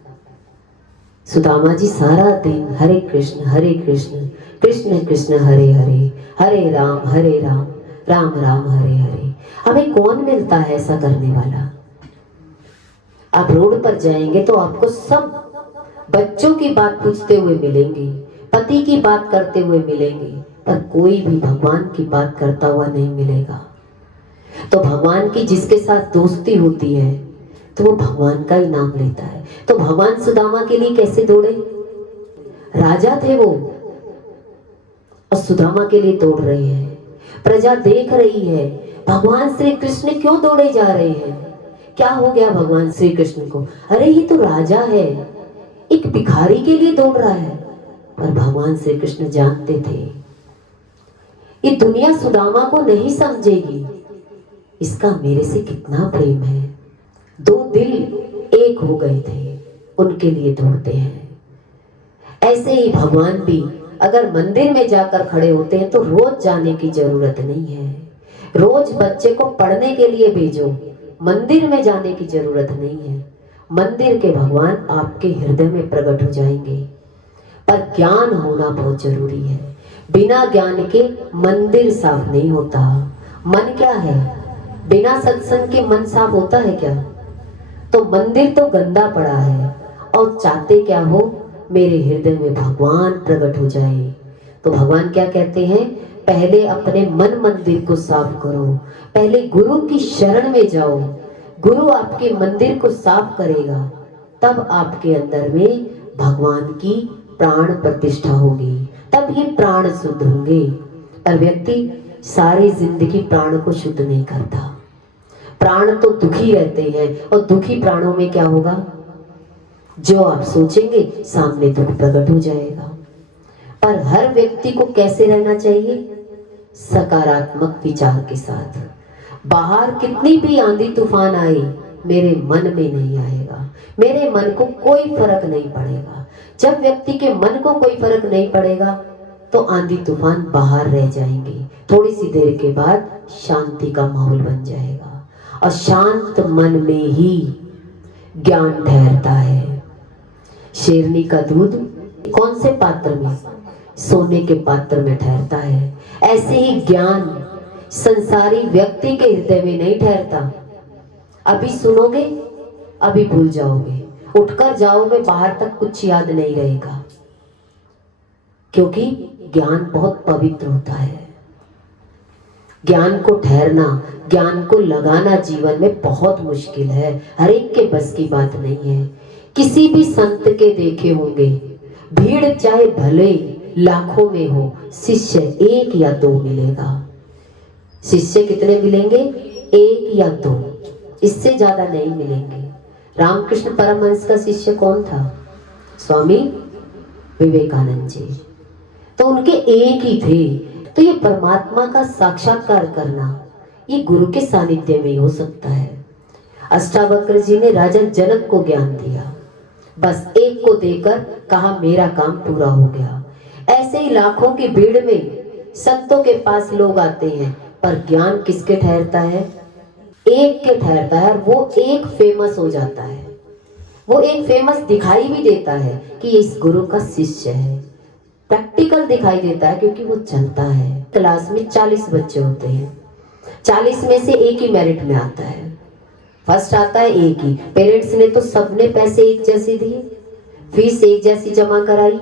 सुदामा जी सारा दिन हरे कृष्ण कृष्ण कृष्ण हरे हरे, हरे राम राम राम हरे हरे। हमें कौन मिलता है ऐसा करने वाला? आप रोड पर जाएंगे तो आपको सब बच्चों की बात पूछते हुए मिलेंगे, पति की बात करते हुए मिलेंगे, पर कोई भी भगवान की बात करता हुआ नहीं मिलेगा। तो भगवान की जिसके साथ दोस्ती होती है तो वो भगवान का ही नाम लेता है। तो भगवान सुदामा के लिए कैसे दौड़े? राजा थे वो और सुदामा के लिए दौड़ रहे हैं। प्रजा देख रही है भगवान श्री कृष्ण क्यों दौड़े जा रहे हैं। क्या हो गया भगवान श्री कृष्ण को? अरे ये तो राजा है, एक भिखारी के लिए दौड़ रहा है। पर भगवान श्री कृष्ण जानते थे ये दुनिया सुदामा को नहीं समझेगी, इसका मेरे से कितना प्रेम है। दो दिल एक हो गए थे, उनके लिए दौड़ते हैं। ऐसे ही भगवान भी अगर मंदिर में जाकर खड़े होते हैं तो रोज जाने की जरूरत नहीं है। रोज बच्चे को पढ़ने के लिए भेजो, मंदिर में जाने की जरूरत नहीं है। मंदिर के भगवान आपके हृदय में प्रकट हो जाएंगे, पर ज्ञान होना बहुत जरूरी है। बिना ज्ञान के मंदिर साफ नहीं होता। मन क्या है? बिना सत्संग के मन साफ होता है क्या? तो मंदिर तो गंदा पड़ा है और चाहते क्या हो? मेरे हृदय में भगवान प्रकट हो जाए। तो भगवान क्या कहते हैं? पहले अपने मन मंदिर को साफ करो, पहले गुरु की शरण में जाओ। गुरु आपके मंदिर को साफ करेगा, तब आपके अंदर में भगवान की प्राण प्रतिष्ठा होगी, तब ये प्राण शुद्ध होंगे। पर व्यक्ति सारी जिंदगी प्राण को शुद्ध नहीं करता। प्राण तो दुखी रहते हैं और दुखी प्राणों में क्या होगा? जो आप सोचेंगे सामने दुख प्रकट हो जाएगा। पर हर व्यक्ति को कैसे रहना चाहिए? सकारात्मक विचार के साथ। बाहर कितनी भी आंधी तूफान आए मेरे मन में नहीं आएगा, मेरे मन को कोई फर्क नहीं पड़ेगा। जब व्यक्ति के मन को कोई फर्क नहीं पड़ेगा तो आंधी तूफान बाहर रह जाएंगे, थोड़ी सी देर के बाद शांति का माहौल बन जाएगा। और शांत मन में ही ज्ञान ठहरता है। शेरनी का दूध कौन से पात्र में? सोने के पात्र में ठहरता है। ऐसे ही ज्ञान संसारी व्यक्ति के हृदय में नहीं ठहरता। अभी सुनोगे, अभी भूल जाओगे, उठकर जाओगे, बाहर तक कुछ याद नहीं रहेगा, क्योंकि ज्ञान बहुत पवित्र होता है। ज्ञान को ठहरना, ज्ञान को लगाना जीवन में बहुत मुश्किल है, हर एक के बस की बात नहीं है। किसी भी संत के देखे होंगे, भीड़ चाहे भले लाखों में हो, शिष्य एक या दो मिलेगा। शिष्य कितने मिलेंगे? एक या दो, इससे ज्यादा नहीं मिलेंगे। रामकृष्ण परमहंस का शिष्य कौन था? स्वामी विवेकानंद जी। तो उनके एक ही थे। तो ये परमात्मा का साक्षात्कार करना ये गुरु के सानिध्य में ही हो सकता है। अष्टावक्र जी ने राजा जनक को ज्ञान दिया, बस एक को देकर कहा मेरा काम पूरा हो गया। ऐसे ही लाखों की भीड़ में संतों के पास लोग आते हैं, पर ज्ञान किसके ठहरता है? एक के ठहरता है। और वो एक फेमस हो जाता है, वो एक फेमस दिखाई भी देता है कि इस गुरु का शिष्य है। प्रैक्टिकल दिखाई देता है क्योंकि वो चलता है। क्लास में 40 बच्चे होते हैं, 40 में से एक ही मेरिट में आता है, फर्स्ट आता है एक ही। पेरेंट्स ने तो सबने पैसे एक जैसे दिए, फीस एक जैसी जमा कराई,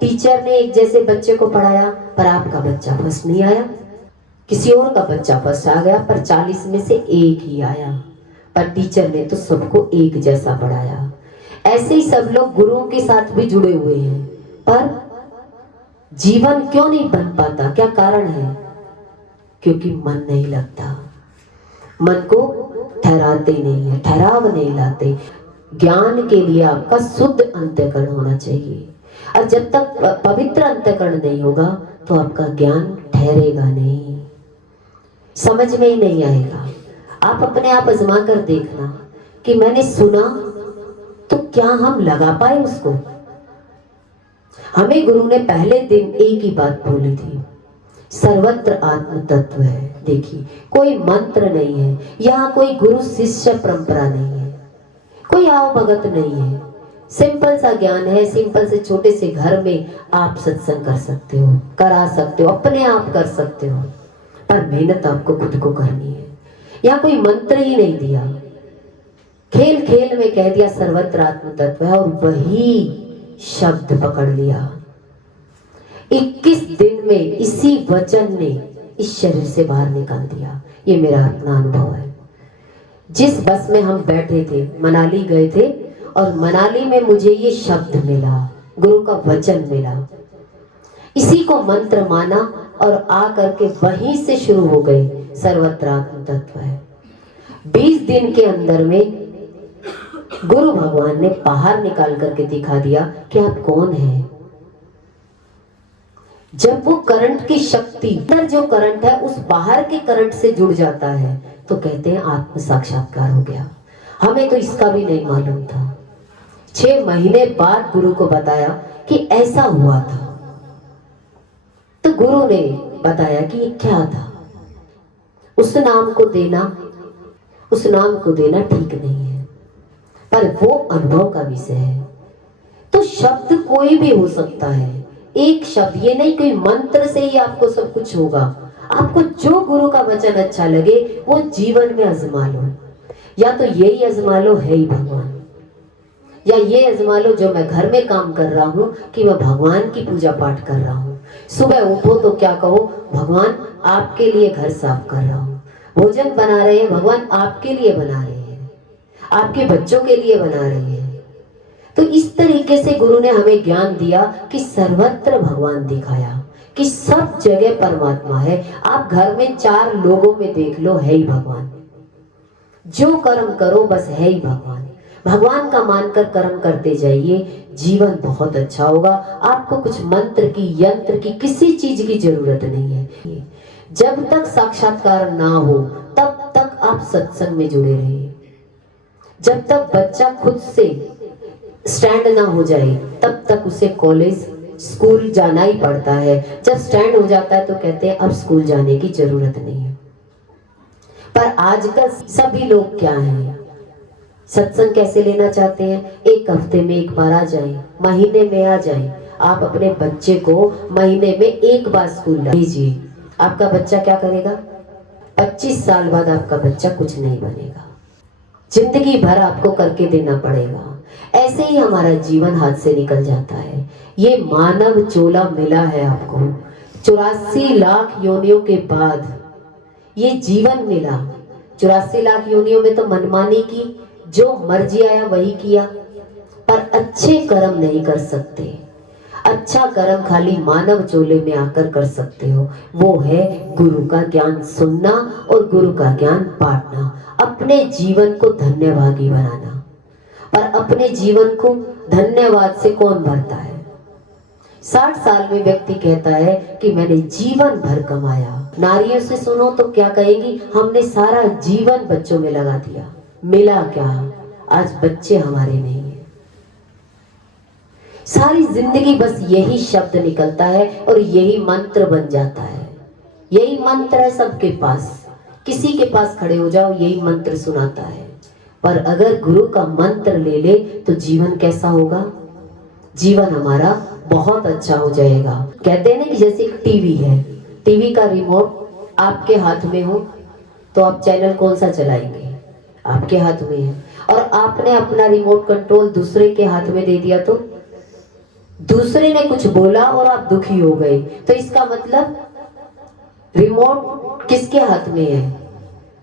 टीचर ने एक जैसे बच्चे को पढ़ाया, पर आपका बच्चा फर्स्ट नहीं आया, किसी और का बच्चा फर्स्ट आ गया, पर 40 में से एक ही आया। पर टीचर ने तो सबको एक जैसा पढ़ाया। ऐसे ही सब लोग गुरुओं के साथ भी जुड़े हुए हैं, पर जीवन क्यों नहीं बन पाता? क्या कारण है? क्योंकि मन नहीं लगता, मन को ठहराते नहीं है, ठहराव नहीं लाते। ज्ञान के लिए आपका शुद्ध अंतःकरण होना चाहिए, और जब तक पवित्र अंतःकरण नहीं होगा तो आपका ज्ञान ठहरेगा नहीं, समझ में ही नहीं आएगा। आप अपने आप आजमा कर देखना कि मैंने सुना तो क्या हम लगा पाए उसको? हमें गुरु ने पहले दिन एक ही बात बोली थी, सर्वत्र आत्म तत्व है। देखिए, कोई मंत्र नहीं है यहाँ, कोई गुरु शिष्य परंपरा नहीं है, कोई आओ भगत नहीं है, सिंपल सा ज्ञान है। सिंपल से छोटे से घर में आप सत्संग कर सकते हो, करा सकते हो, अपने आप कर सकते हो, पर मेहनत आपको खुद को करनी है। यहाँ कोई मंत्र ही नहीं दिया, खेल खेल में कह दिया सर्वत्र आत्म तत्व है, और वही शब्द पकड़ लिया। 21 दिन में इसी वचन ने इस शरीर से बाहर निकाल दिया। ये मेरा अपना अनुभव है। जिस बस में हम बैठे थे, मनाली गए थे, और मनाली में मुझे ये शब्द मिला, गुरु का वचन मिला, इसी को मंत्र माना और आ करके वहीं से शुरू हो गई सर्वत्र आत्म तत्व है। 20 दिन के अंदर में गुरु भगवान ने बाहर निकाल करके दिखा दिया कि आप कौन हैं। जब वो करंट की शक्ति, अंदर जो करंट है उस बाहर के करंट से जुड़ जाता है तो कहते हैं आत्म साक्षात्कार हो गया। हमें तो इसका भी नहीं मालूम था। 6 महीने बाद गुरु को बताया कि ऐसा हुआ था, तो गुरु ने बताया कि ये क्या था। उस नाम को देना ठीक नहीं है, पर वो अनुभव का विषय है। तो शब्द कोई भी हो सकता है, एक शब्द, ये नहीं कोई मंत्र से ही आपको सब कुछ होगा। आपको जो गुरु का वचन अच्छा लगे वो जीवन में आजमा लो। या तो यही आजमा लो, है ही भगवान, या ये आजमा लो जो मैं घर में काम कर रहा हूँ कि मैं भगवान की पूजा पाठ कर रहा हूँ। सुबह उठो तो क्या कहो, भगवान आपके लिए घर साफ कर रहा हूँ। भोजन बना रहे हैं, भगवान आपके लिए बना रहे हैं, आपके बच्चों के लिए बना रहे हैं। तो इस तरीके से गुरु ने हमें ज्ञान दिया कि सर्वत्र भगवान दिखाया कि सब जगह परमात्मा है। आप घर में 4 लोगों में देख लो, है ही भगवान। जो कर्म करो बस है ही भगवान। भगवान का मानकर कर्म करते जाइए, जीवन बहुत अच्छा होगा। आपको कुछ मंत्र की, यंत्र की, किसी चीज की जरूरत नहीं है। जब तक साक्षात्कार ना हो तब तक आप सत्संग में जुड़े रहिए। जब तक बच्चा खुद से स्टैंड ना हो जाए तब तक उसे कॉलेज, स्कूल जाना ही पड़ता है। जब स्टैंड हो जाता है तो कहते हैं अब स्कूल जाने की जरूरत नहीं है। पर आजकल सभी लोग क्या हैं, सत्संग कैसे लेना चाहते हैं, 1 हफ्ते में 1 बार आ जाए, महीने में आ जाए। आप अपने बच्चे को महीने में 1 बार स्कूल भेजिए, आपका बच्चा क्या करेगा? 25 साल बाद आपका बच्चा कुछ नहीं बनेगा, जिंदगी भर आपको करके देना पड़ेगा। ऐसे ही हमारा जीवन हाथ से निकल जाता है। ये मानव चोला मिला है आपको, 84 लाख योनियों के बाद ये जीवन मिला। 84 लाख योनियों में तो मनमानी की, जो मर्जी आया वही किया, पर अच्छे कर्म नहीं कर सकते। अच्छा कर्म खाली मानव चोले में आकर कर सकते हो, वो है गुरु का ज्ञान सुनना और गुरु का ज्ञान बांटना, अपने जीवन को धन्यभागी बनाना। पर अपने जीवन को धन्यवाद से कौन भरता है? 60 साल में व्यक्ति कहता है कि मैंने जीवन भर कमाया। नारियों से सुनो तो क्या कहेंगी, हमने सारा जीवन बच्चों में लगा दिया, मिला क्या? आज बच्चे हमारे नहीं है। सारी जिंदगी बस यही शब्द निकलता है और यही मंत्र बन जाता है। यही मंत्र है सबके पास, किसी के पास खड़े हो जाओ यही मंत्र सुनाता है। पर अगर गुरु का मंत्र ले ले तो जीवन कैसा होगा? जीवन हमारा बहुत अच्छा हो जाएगा। कहते हैं ना कि जैसे एक टीवी है, टीवी का रिमोट आपके हाथ में हो तो आप चैनल कौन सा चलाएंगे? आपके हाथ में है। और आपने अपना रिमोट कंट्रोल दूसरे के हाथ में दे दिया तो दूसरे ने कुछ बोला और आप दुखी हो गए, तो इसका मतलब रिमोट किसके हाथ में है?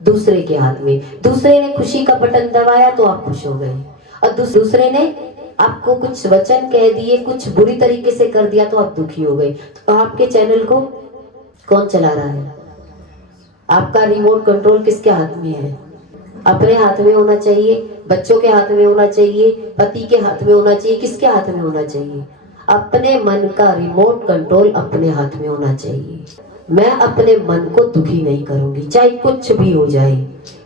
दूसरे के हाथ में। दूसरे ने खुशी का बटन दबाया तो आप खुश हो गए, और दूसरे ने आपको कुछ वचन कह दिए, कुछ बुरी तरीके से कर दिया तो आप दुखी हो गए। तो आपके चैनल को कौन चला रहा है? आपका रिमोट कंट्रोल किसके हाथ में है? अपने हाथ में होना चाहिए, बच्चों के हाथ में होना चाहिए, पति के हाथ में होना चाहिए, किसके हाथ में होना चाहिए? अपने मन का रिमोट कंट्रोल अपने हाथ में होना चाहिए। मैं अपने मन को दुखी नहीं करूंगी, चाहे कुछ भी हो जाए,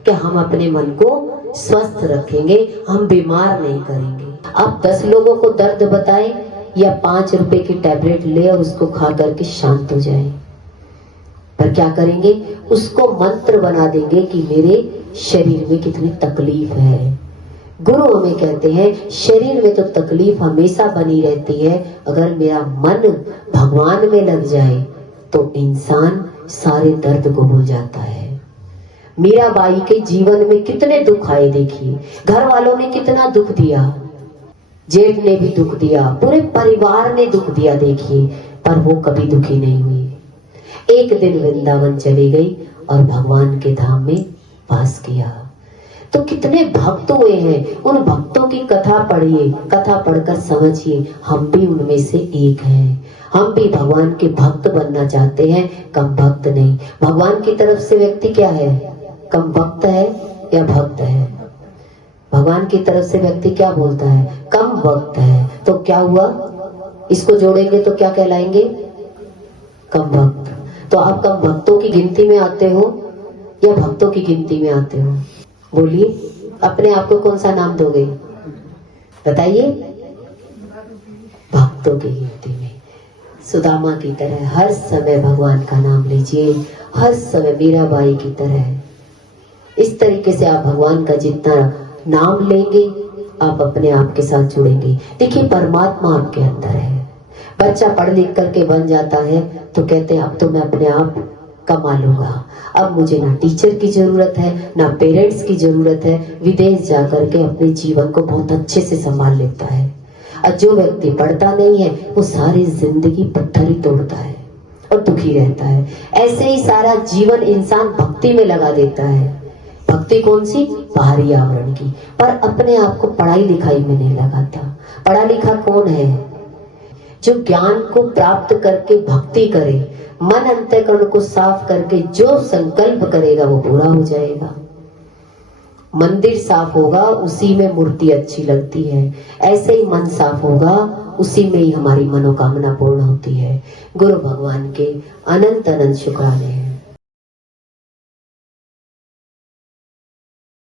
कि हम अपने मन को स्वस्थ रखेंगे, हम बीमार नहीं करेंगे। आप 10 लोगों को दर्द बताएं या 5 रुपए की टैबलेट ले और उसको खा करके शांत हो जाए, पर क्या करेंगे? उसको मंत्र बना देंगे कि मेरे शरीर में कितनी तकलीफ है। गुरु हमें कहते हैं शरीर में तो तकलीफ हमेशा बनी रहती है, अगर मेरा मन भगवान में लग जाए तो इंसान सारे दर्द को भूल जाता है। मीराबाई के जीवन में कितने दुख आए देखिए, घर वालों ने कितना दुख दिया, जेठ ने भी दुख दिया, पूरे परिवार ने दुख दिया देखिए, पर वो कभी दुखी नहीं हुई। एक दिन वृंदावन चली गई और भगवान के धाम में वास किया। तो कितने भक्त हुए हैं, उन भक्तों की कथा पढ़िए, कथा पढ़कर समझिए, हम भी उनमें से एक हैं। हम भी भगवान के भक्त बनना चाहते हैं, कम भक्त नहीं। भगवान की तरफ से व्यक्ति क्या है, कम भक्त है या भक्त है? भगवान की तरफ से व्यक्ति क्या बोलता है, कम भक्त है। तो क्या हुआ, इसको जोड़ेंगे तो क्या कहलाएंगे, कम भक्त। तो आप कम भक्तों की गिनती में आते हो या भक्तों की गिनती में आते हो? बोलिए, अपने आप को कौन सा नाम दोगे, बताइए? भक्तों की गिनती में। सुदामा की तरह हर समय भगवान का नाम लीजिए, हर समय मीराबाई की तरह। इस तरीके से आप भगवान का जितना नाम लेंगे, आप अपने आप के साथ जुड़ेंगे। देखिए, परमात्मा आपके अंदर है। बच्चा पढ़ लिख करके बन जाता है तो कहते हैं अब तो मैं अपने आप कमा लूंगा, अब मुझे ना टीचर की जरूरत है, ना पेरेंट्स की जरूरत है। विदेश जाकर के अपने जीवन को बहुत अच्छे से संभाल लेता है। और जो व्यक्ति पढ़ता नहीं है, वो सारी जिंदगी पत्थर ही तोड़ता है और दुखी रहता है। ऐसे ही सारा जीवन इंसान भक्ति में लगा देता है। भक्ति कौन सी, बाहरी आवरण की, पर अपने आप को पढ़ाई लिखाई में नहीं लगाता। पढ़ा लिखा कौन है, जो ज्ञान को प्राप्त करके भक्ति करे, मन अंतःकरण को साफ करके जो संकल्प करेगा वो पूरा हो जाएगा। मंदिर साफ होगा, उसी में मूर्ति अच्छी लगती है। ऐसे ही मन साफ होगा, उसी में ही हमारी मनोकामना पूर्ण होती है। गुरु भगवान के अनंत अनंत शुक्राने हैं।